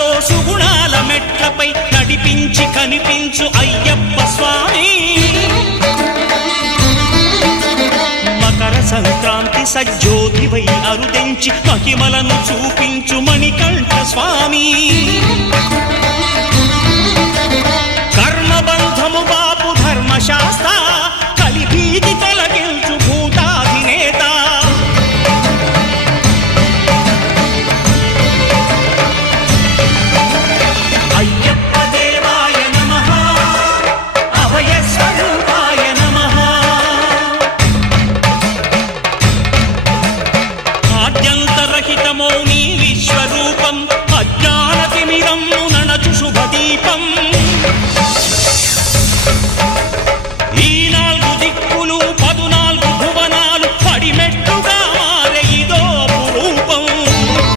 సుఖాలతో సుగుణాల మెట్లపై నడిపించి కనిపించు అయ్యప్ప స్వామి. మకర సంక్రాంతి సజ్జోతివై అరుదెంచి మహిమలను చూపించు మణికంఠ స్వామి. కర్మబంధము బాపు ధర్మశాస్త్ర